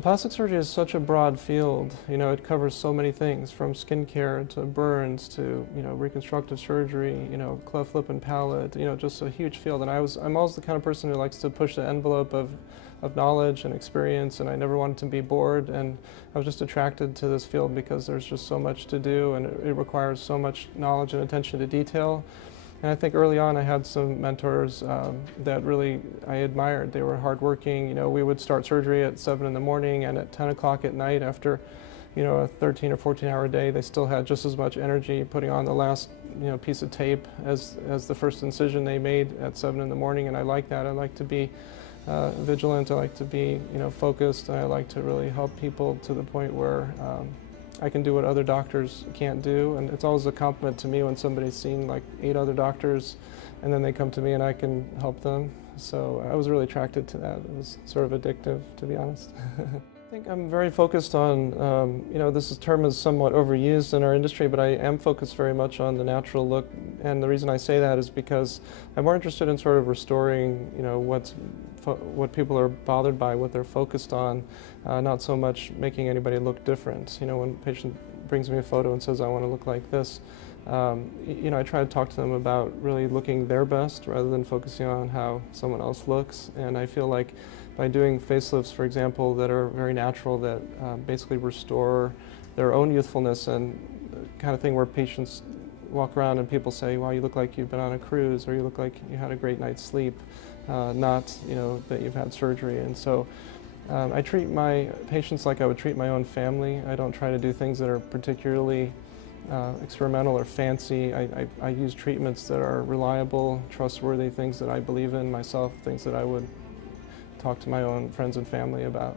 Plastic surgery is such a broad field. It covers so many things, from skincare to burns to, reconstructive surgery, cleft lip and palate, just a huge field. And I'm always the kind of person who likes to push the envelope of knowledge and experience, and I never wanted to be bored. And I was just attracted to this field because there's just so much to do, and it requires so much knowledge and attention to detail. And I think early on I had some mentors that really I admired. They were hardworking. We would start surgery at 7 in the morning, and at 10 o'clock at night, after a 13 or 14-hour day, they still had just as much energy putting on the last piece of tape as the first incision they made at 7 in the morning. And I like that. I like to be vigilant. I like to be focused. And I like to really help people to the point where I can do what other doctors can't do, and it's always a compliment to me when somebody's seen like 8 other doctors and then they come to me and I can help them. So I was really attracted to that. It was sort of addictive, to be honest. I think I'm very focused on, this term is somewhat overused in our industry, but I am focused very much on the natural look. And the reason I say that is because I'm more interested in sort of restoring, what people are bothered by, what they're focused on, not so much making anybody look different. When a patient brings me a photo and says, I want to look like this, I try to talk to them about really looking their best rather than focusing on how someone else looks. And I feel like by doing facelifts, for example, that are very natural, that basically restore their own youthfulness, and the kind of thing where patients walk around and people say, wow, you look like you've been on a cruise, or you look like you had a great night's sleep, not that you've had surgery. And so I treat my patients like I would treat my own family. I don't try to do things that are particularly experimental or fancy. I use treatments that are reliable, trustworthy, things that I believe in myself, things that I would talk to my own friends and family about.